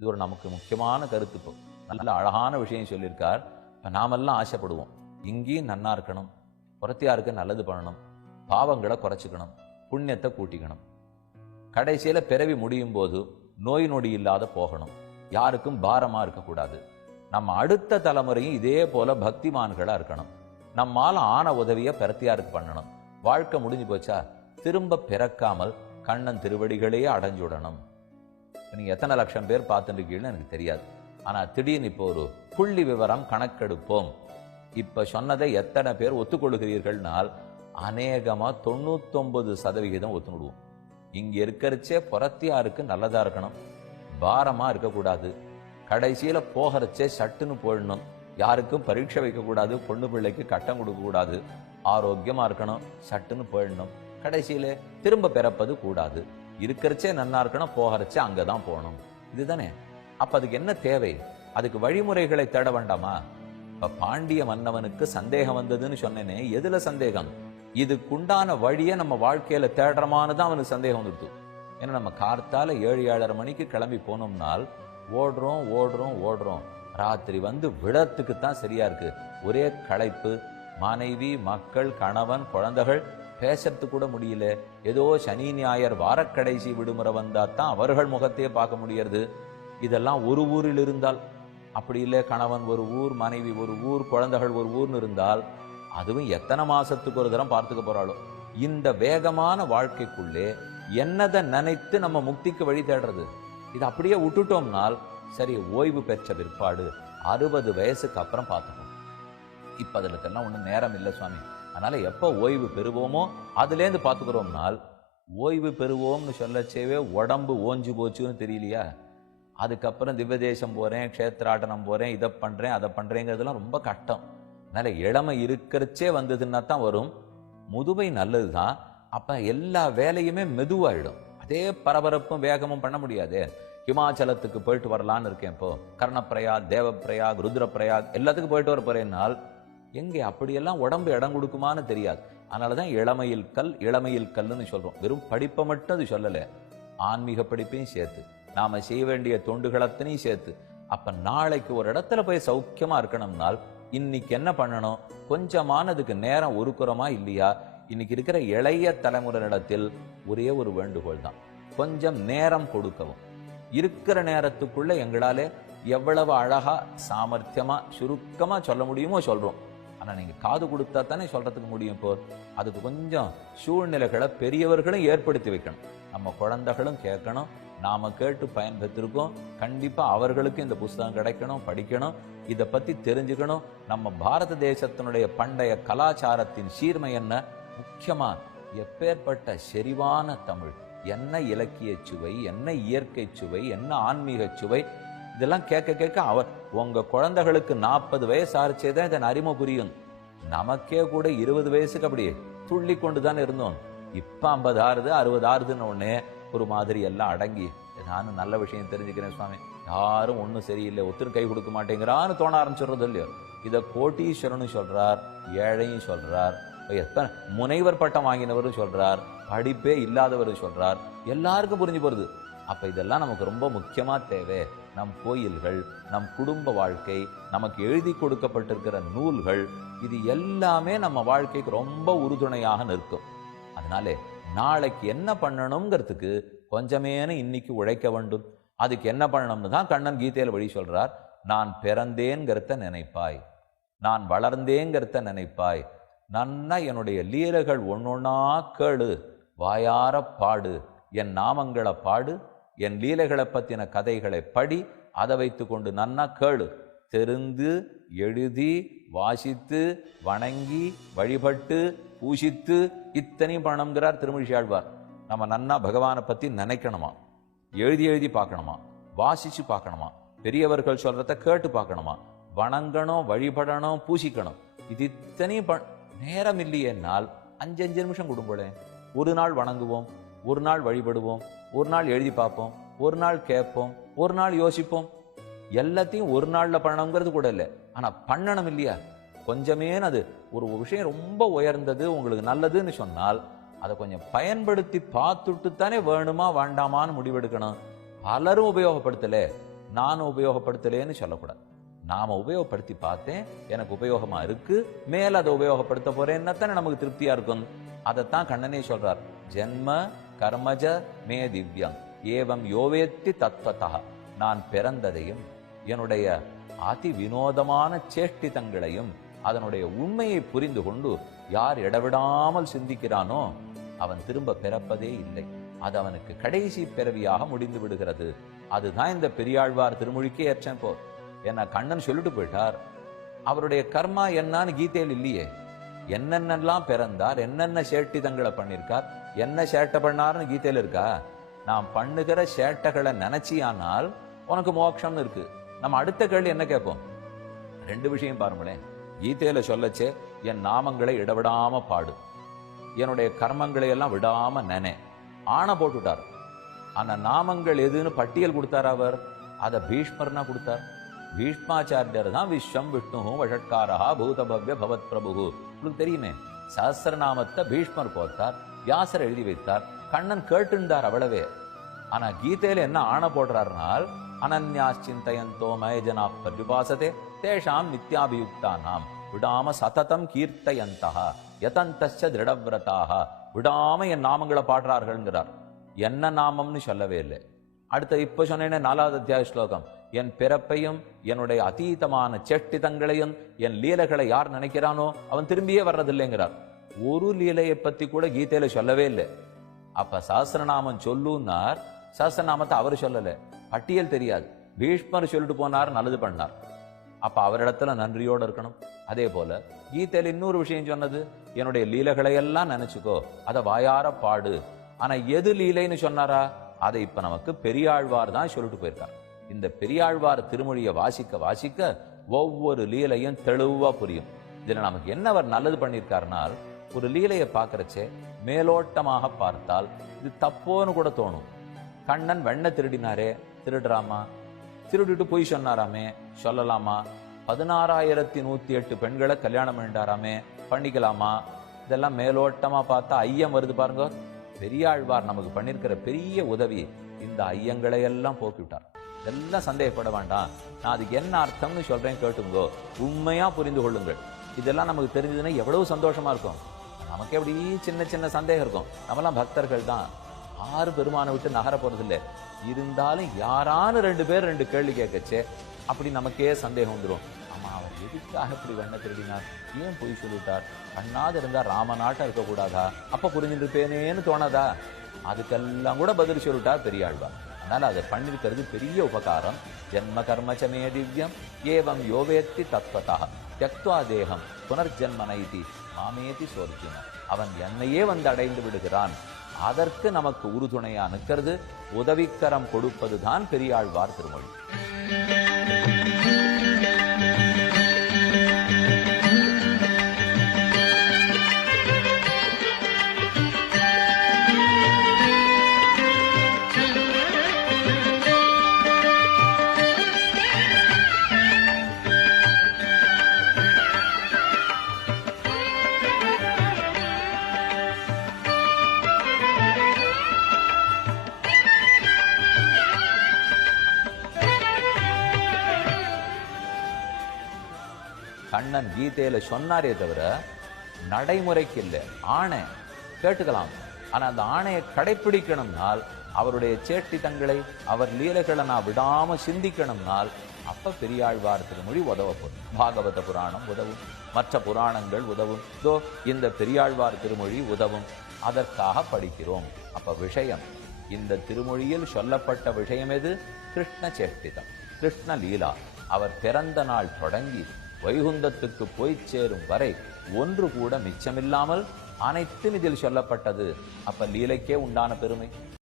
இது ஒரு நமக்கு முக்கியமான கருத்து இப்போ. நல்ல அழகான விஷயம் சொல்லியிருக்கார். இப்போ நாமெல்லாம் ஆசைப்படுவோம். இங்கேயும் நன்னா இருக்கணும். புறத்தியாருக்கு நல்லது பண்ணணும். பாவங்களை குறைச்சிக்கணும். புண்ணியத்தை கூட்டிக்கணும். கடைசியில் பிறவி முடியும் போது நோய் நொடி இல்லாத போகணும். யாருக்கும் பாரமாக இருக்கக்கூடாது. நம்ம அடுத்த தலைமுறையும் இதே போல பக்திமான்களாக இருக்கணும். நம்மால் ஆன உதவியை பிறத்தியாருக்கு பண்ணணும். வாழ்க்கை முடிஞ்சு போச்சா? திரும்ப பிறக்காமல் கண்ணன் திருவடிகளையே அடைஞ்சுடணும். நீங்கள் எத்தனை லட்சம் பேர் பார்த்துருக்கீங்கன்னு எனக்கு தெரியாது. ஆனால் திடீர்னு இப்போ ஒரு புள்ளி விவரம் கணக்கெடுப்போம். இப்போ சொன்னதை எத்தனை பேர் ஒத்துக்கொள்கிறீர்கள்னால் அநேகமாக தொண்ணூத்தொம்பது சதவிகிதம் ஒத்துக்கிடுவோம் இங்கே இருக்கிறச்சே புறத்தியாருக்கு நல்லதாக இருக்கணும். பாரமாக இருக்கக்கூடாது. கடைசியில் போகிறச்சே சட்டுன்னு போயிடணும். யாருக்கும் பரீட்சை வைக்கக்கூடாது பொண்ணு பிள்ளைக்கு கட்டம் கொடுக்கக்கூடாது. ஆரோக்கியமாக இருக்கணும் சட்டுன்னு போயிடணும். கடைசியில் திரும்ப பிறப்பது கூடாது. இருக்கிறச்சே நல்லா இருக்கணும் போகிறச்சே அங்கதான் போகணும். இதுதானே? அப்போ அதுக்கு என்ன தேவை? அதுக்கு வழிமுறைகளை தேட வேண்டாமா? இப்போ பாண்டிய மன்னவனுக்கு சந்தேகம் வந்ததுன்னு சொன்னேனே எதில் சந்தேகம்? இதுக்குண்டான வழியை நம்ம வாழ்க்கையில் தேடுறமானு தான் அவனுக்கு சந்தேகம் வந்துடுது. ஏன்னா நம்ம கார்த்தால ஏழு ஏழரை மணிக்கு கிளம்பி போனோம்னால் ஓடுறோம் ஓடுறோம் ஓடுறோம். ராத்திரி வந்து விடத்துக்கு தான் சரியா இருக்கு. ஒரே களைப்பு மனைவி மக்கள் கணவன் குழந்தைகள் பேசறது கூட முடியல. ஏதோ சனி ஞாயர் வாரக்கடைசி விடுமுறை வந்தா தான் அவர்கள் முகத்தையே பார்க்க முடியறது. இதெல்லாம் ஒரு ஊரில் இருந்தால். அப்படி இல்லை கணவன் ஒரு ஊர் மனைவி ஒரு ஊர் குழந்தைகள் ஒரு ஊர்னு இருந்தால் அதுவும் எத்தனை மாசத்துக்கு ஒரு தரம் பார்த்துக்க போறாளோ. இந்த வேகமான வாழ்க்கைக்குள்ளே என்னதை நினைத்து நம்ம முக்திக்கு வழி தேடுறது? இது அப்படியே விட்டுட்டோம்னால் சரி ஓய்வு பெற்ற பிற்பாடு அறுபது வயசுக்கு அப்புறம் பார்த்துக்கணும் இப்போ அதுக்கெல்லாம் ஒன்றும் நேரம் இல்லை சுவாமி. அதனால எப்போ ஓய்வு பெறுவோமோ அதுலேருந்து பார்த்துக்கிறோம்னால் ஓய்வு பெறுவோம்னு சொல்லச்சேவே உடம்பு ஓஞ்சு போச்சுன்னு தெரியலையா? அதுக்கப்புறம் திவ்யதேசம் போகிறேன் க்ஷேத்ராட்டனம் போகிறேன் இதை பண்ணுறேன் அதை பண்ணுறேங்கிறதுலாம் ரொம்ப கஷ்டம். அதனால் இளமை இருக்கிறச்சே வந்ததுன்னா தான் வரும். முதுமை நல்லதுதான். அப்போ எல்லா வேலையுமே மெதுவாயிடும். அதே பரபரப்பும் வேகமும் பண்ண முடியாது. ஹிமாச்சலத்துக்கு போயிட்டு வரலான்னு இருக்கேன் இப்போ. கர்ணப்பிரயாக் தேவப்பிரயாக் ருத்ரப்பிரயாக் எல்லாத்துக்கும் போயிட்டு வர போகிறேன்னால் எங்கே? அப்படியெல்லாம் உடம்பு இடம் கொடுக்குமான்னு தெரியாது. அதனால தான் இளமையில் கல் இளமையில் கல்லுன்னு சொல்கிறோம் வெறும் படிப்பை மட்டும் அது சொல்லலை. ஆன்மீக படிப்பையும் சேர்த்து நாம் செய்ய வேண்டிய தொண்டுகளத்தனையும் சேர்த்து அப்போ நாளைக்கு ஒரு இடத்துல போய் சௌக்கியமாக இருக்கணும்னால் இன்னைக்கு என்ன பண்ணணும்? கொஞ்சமானதுக்கு நேரம் ஒருக்குறமா இல்லையா? இன்னைக்கு இருக்கிற இளைய தலைமுறையிடத்தில் ஒரே ஒரு வேண்டுகோள் தான். கொஞ்சம் நேரம் கொடுக்கவும். இருக்கிற நேரத்துக்குள்ள எங்களாலே எவ்வளவு அழகா சாமர்த்தியமா சுருக்கமா சொல்ல முடியுமோ சொல்றோம். ஆனால் நீங்கள் காது கொடுத்தா தானே சொல்கிறதுக்கு முடியும் இப்போ. அதுக்கு கொஞ்சம் சூழ்நிலைகளை பெரியவர்களும் ஏற்படுத்தி வைக்கணும். நம்ம குழந்தைகளும் கேட்கணும். நாம கேட்டு பயன் பெற்றிருக்கோம் அவர்களுக்கும் இந்த புஸ்தகம் கிடைக்கணும் படிக்கணும். இதை பற்றி தெரிஞ்சுக்கணும். நம்ம பாரத தேசத்தினுடைய பண்டைய கலாச்சாரத்தின் சீர்மை என்ன? முக்கியமாக எப்பேற்பட்ட செறிவான தமிழ் என்ன இலக்கிய சுவை என்ன இயற்கை சுவை என்ன ஆன்மீக சுவை இதெல்லாம் கேட்க கேட்க அவர் உங்க குழந்தைகளுக்கு நாற்பது வயசு ஆரிச்சே தான் இதன் அறிமுக புரியும். நமக்கே கூட இருபது வயசுக்கு அப்படியே துள்ளி கொண்டு தான் இருந்தோம். இப்ப ஐம்பது ஆறுது அறுபது ஆறுதுன்னு உடனே ஒரு மாதிரி எல்லாம் அடங்கி நானும் நல்ல விஷயம் தெரிஞ்சுக்கிறேன் சுவாமி. யாரும் ஒன்றும் சரியில்லை ஒத்துரு கை கொடுக்க மாட்டேங்கிறான்னு தோண ஆரம்பிச்சிடுறது இல்லையோ? இதை கோட்டீஸ்வரனு சொல்றார் ஏழையும் சொல்றார் எத்தனை முனைவர் பட்டம் வாங்கினவரும் சொல்றார் படிப்பே இல்லாதவரும் சொல்றார் எல்லாருக்கும் புரிஞ்சு போறது. அப்ப இதெல்லாம் நமக்கு ரொம்ப முக்கியமா தேவை. நம் கோயில்கள் நம் குடும்ப வாழ்க்கை நமக்கு எழுதி கொடுக்கப்பட்டிருக்கிற நூல்கள் இது எல்லாமே நம்ம வாழ்க்கைக்கு ரொம்ப உறுதுணையாக நிற்கும். அதனாலே நாளைக்கு என்ன பண்ணணுங்கிறதுக்கு கொஞ்சமேனு இன்னைக்கு உழைக்க வேண்டும். அதுக்கு என்ன பண்ணணும்னு தான் கண்ணன் கீதையில வழி சொல்றார். நான் பிறந்தேங்கிறத நினைப்பாய். நான் வளர்ந்தேங்கிறத நினைப்பாய். நன்னா என்னுடைய லீலைகள் ஒன்னொன்னா கேளு. வாயார பாடு. என் நாமங்களை பாடு. என் லீலைகளை பற்றின கதைகளை படி அதை வைத்துக்கொண்டு நன்னா கேளு. தெரிந்து எழுதி வாசித்து வணங்கி வழிபட்டு பூசித்து இத்தனையும் பண்ணணுங்கிறார் திருமழிசை ஆழ்வார். நம்ம நன்னா பகவானை பற்றி நினைக்கணுமா? எழுதி எழுதி பார்க்கணுமா? வாசித்து பார்க்கணுமா? பெரியவர்கள் சொல்கிறத கேட்டு பார்க்கணுமா? வணங்கணும் வழிபடணும் பூசிக்கணும். இது இத்தனையும் ப- நேரம் இல்லையென்னால் அஞ்சு அஞ்சு நிமிஷம் கொடும்போலே ஒரு நாள் வணங்குவோம் ஒரு நாள் வழிபடுவோம் ஒரு நாள் எழுதி பார்ப்போம். ஒரு நாள் கேட்போம் ஒரு நாள் யோசிப்போம். எல்லாத்தையும் ஒரு நாளில் பண்ணணுங்கிறது கூட இல்லை. ஆனால் பண்ணணும் இல்லையா? கொஞ்சமே அது ஒரு விஷயம் ரொம்ப உயர்ந்தது உங்களுக்கு நல்லதுன்னு சொன்னால் அதை கொஞ்சம் பயன்படுத்தி பார்த்துட்டு தானே வேணுமா வேண்டாமான்னு முடிவெடுக்கணும். பலரும் உபயோகப்படுத்தலை. நானும் உபயோகப்படுத்தலேன்னு சொல்லக்கூடாது. நாம் உபயோகப்படுத்தி பார்த்தேன் எனக்கு உபயோகமாக இருக்கு. மேல அதை உபயோகப்படுத்த போறேன்னா தானே நமக்கு திருப்தியாக இருக்கும். அதைத்தான் கண்ணனே சொல்றார். ஜென்ம கர்மஜ மே திவ்யம். ஏவம் யோவேத்தி தத்வதா நான் பிறந்ததையும் என்னுடைய அதி வினோதமான சேஷ்டிதங்களையும் அதனுடைய உண்மையை புரிந்து கொண்டு யார் இடவிடாமல் சிந்திக்கிறானோ அவன் திரும்ப பிறப்பதே இல்லை. அது அவனுக்கு கடைசி பிறவியாக முடிந்து விடுகிறது. அதுதான் இந்த பெரியாழ்வார் திருமொழிக்கே ஏற்றேன் போ. என்ன கண்ணன் சொல்லிட்டு போயிட்டார். அவருடைய கர்மா என்னன்னு கீதையில் இல்லையே. என்னென்னலாம் பிறந்தார் என்னென்ன சேட்டிதங்களை பண்ணிருக்கார் என்ன சேட்டை பண்ணார்னு கீதையில் இருக்கா? நாம் பண்ணுகிற சேட்டைகளை நினைச்சியானால் உனக்கு மோட்சம்னு இருக்கு. நம்ம அடுத்த கேள்வி என்ன கேட்போம்? ரெண்டு விஷயம் பாருங்களேன். கீதையில சொல்லச்சே என் நாமங்களை இடவிடாம பாடு. என்னுடைய கர்மங்களை எல்லாம் விடாம நினை. ஆணை போட்டுட்டார். அந்த நாமங்கள் எதுன்னு பட்டியல் கொடுத்தார் அவர்? அதை பீஷ்மர்னா கொடுத்தார். பீஷ்மாச்சாரியர் தான் விஸ்வம் விஷ்ணு வஷட்காரா பூதபவ்ய பவத் பிரபு உங்களுக்கு தெரியுமே சஹசிரநாமத்தை பீஷ்மர் போத்தார் வியாசர் எழுதி வைத்தார். கண்ணன் கேட்டுண்டார் அவ்வளவே. ஆனா கீதையில என்ன ஆணை போடுறாருனால் அனன்யா சிந்தயந்தோ மயஜனா பர்யுபாசதே தேஷாம் நித்யாபியுக்தா நாம் விடாம சததம் கீர்த்தயந்தா யதந்தஸ்ச திருடவிரதாக விடாம என் நாமங்களை பாடுறார்கள்ங்கிறார். என்ன நாமம்னு சொல்லவே இல்லை. அடுத்த இப்ப சொன்னேனே நாலாவது அத்தியாய ஸ்லோகம். என் பிறப்பையும் என்னுடைய அதீதமான சேஷ்டிதங்களையும் என் லீலைகளை யார் நினைக்கிறானோ அவன் திரும்பியே வர்றதில்லைங்கிறார். ஒரு லீலையை பத்தி கூட கீதையில சொல்லவே இல்லை. அப்ப சாஸ்திரநாமம் சொல்லுன்னார். சாஸ்திரநாமத்தை அவர் சொல்லல. பட்டியல் தெரியாது. பீஷ்மர் சொல்லிட்டு போனார் நல்லது பண்ணார். அப்ப அவரிடத்துல நன்றியோடு இருக்கணும். அதே போல கீதையில் இன்னொரு விஷயம் சொன்னது என்னுடைய லீலைகளை எல்லாம் நினைச்சுக்கோ அதை வாயார பாடு. ஆனா எது லீலைன்னு சொன்னாரா? அதை இப்ப நமக்கு பெரியாழ்வார் தான் சொல்லிட்டு போயிருக்கார். இந்த பெரியாழ்வார் திருமொழியை வாசிக்க வாசிக்க ஒவ்வொரு லீலையும் தெளிவா புரியும். இதுல நமக்கு என்ன அவர் நல்லது பண்ணியிருக்காருனால் ஒரு லீலையை பார்க்குறச்சே மேலோட்டமாக பார்த்தால் இது தப்போன்னு கூட தோணும். கண்ணன் வெண்ணை திருடினாரே திருடுறாமா? திருடிட்டு போய் சொன்னாராமே சொல்லலாமா? பதினாறாயிரத்தி நூத்தி எட்டு பெண்களை கல்யாணம் பண்ணிட்டாராமே பண்ணிக்கலாமா? இதெல்லாம் மேலோட்டமா பார்த்தா ஐயம் வருது பாருங்க. பெரியாழ்வார் நமக்கு பண்ணிருக்கிற பெரிய உதவி இந்த ஐயங்களை எல்லாம் போக்கிவிட்டார் இதெல்லாம் சந்தேகப்பட வேண்டாம். நான் அதுக்கு என்ன அர்த்தம்னு சொல்றேன் கேட்டுங்கோ உண்மையா புரிந்து கொள்ளுங்கள். இதெல்லாம் நமக்கு தெரிஞ்சதுன்னா எவ்வளவு சந்தோஷமா இருக்கும். நமக்கு எப்படி சின்ன சின்ன சந்தேகம் இருக்கும். நம்மலாம் பக்தர்கள் தான். ஆறு பெருமானை விட்டு நகர போறதில்ல. இருந்தாலும் யாரான ரெண்டு பேர் ரெண்டு கேள்வி கேட்கச்சே அப்படி நமக்கே சந்தேகம் வந்துடும் ஆமாம் அவர் எதுக்காக இப்படி வெண்ண திருடினார்? ஏன் பொய் சொல்லிட்டார்? கண்ணாது இருந்தால் ராமநாட்டம் இருக்கக்கூடாதா? அப்போ புரிஞ்சுருப்பேனேன்னு தோணாதா? அதுக்கெல்லாம் கூட பதில் சொல்லிட்டார் பெரியாழ்வார் அதனால் அதை பண்ணிருக்கிறது பெரிய உபகாரம். ஜென்ம கர்மச்சமே திவ்யம். ஏவம் யோவேத்தி தத்வதா. தியக்துவா தேகம் புனர்ஜென்மனைதி நைதி மாமேதி அவன் என்னையே வந்து அடைந்து விடுகிறான். அதற்கு நமக்கு உறுதுணையா நிற்கிறது. உதவிக்கரம் கொடுப்பதுதான் பெரியாழ்வார் திருமொழி. கண்ணன் கீதையில சொன்னாரே தவிர நடைமுறைக்கு இல்லை ஆணை கேட்டுக்கலாம். ஆனா அந்த ஆணையை கடைபிடிக்கணும்னால் அவருடைய சேட்டித்தங்களை அவர் லீலைகளை நான் விடாம சிந்திக்கணும்னால் அப்ப பெரியாழ்வார் திருமொழி உதவப்படும். பாகவத புராணம் உதவும். மற்ற புராணங்கள் உதவும். இதோ இந்த பெரியாழ்வார் திருமொழி உதவும். அதற்காக படிக்கிறோம். அப்ப விஷயம் இந்த திருமொழியில் சொல்லப்பட்ட விஷயம் எது? கிருஷ்ண சேஷ்டிதம் கிருஷ்ண லீலா. அவர் பிறந்த நாள் தொடங்கி வைகுந்தத்துக்கு போய் சேரும் வரை ஒன்று கூட மிச்சமில்லாமல் அனைத்தும் இதில் சொல்லப்பட்டது. அப்ப லீலைக்கே உண்டான பெருமை.